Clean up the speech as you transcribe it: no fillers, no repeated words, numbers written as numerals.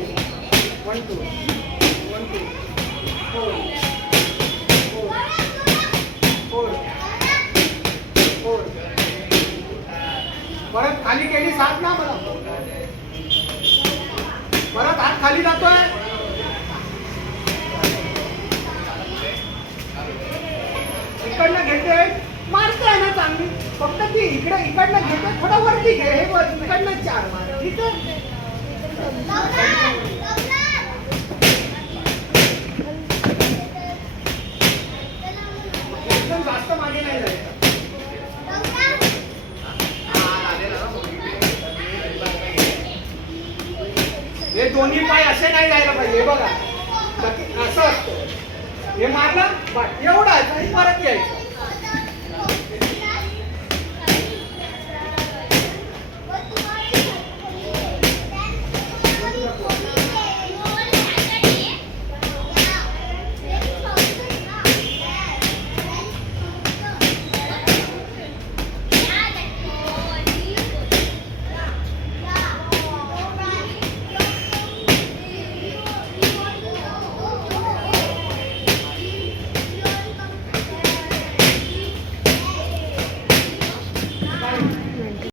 1 2 1 2 4 4 4 परत खाली केली साथ ना मला परत हात खाली जातोय इकडनं घेते मारते ना चांगली फक्त ती इकडनं घेते थोडं वरती घे हे वर इकडनं 4 मार ठीक आहे एकदम जास्त मागे नाही जायचं हे दोन्ही पाय असे नाही जायला पाहिजे हे बघा असं असतं हे मारलं एवढा परत यायचं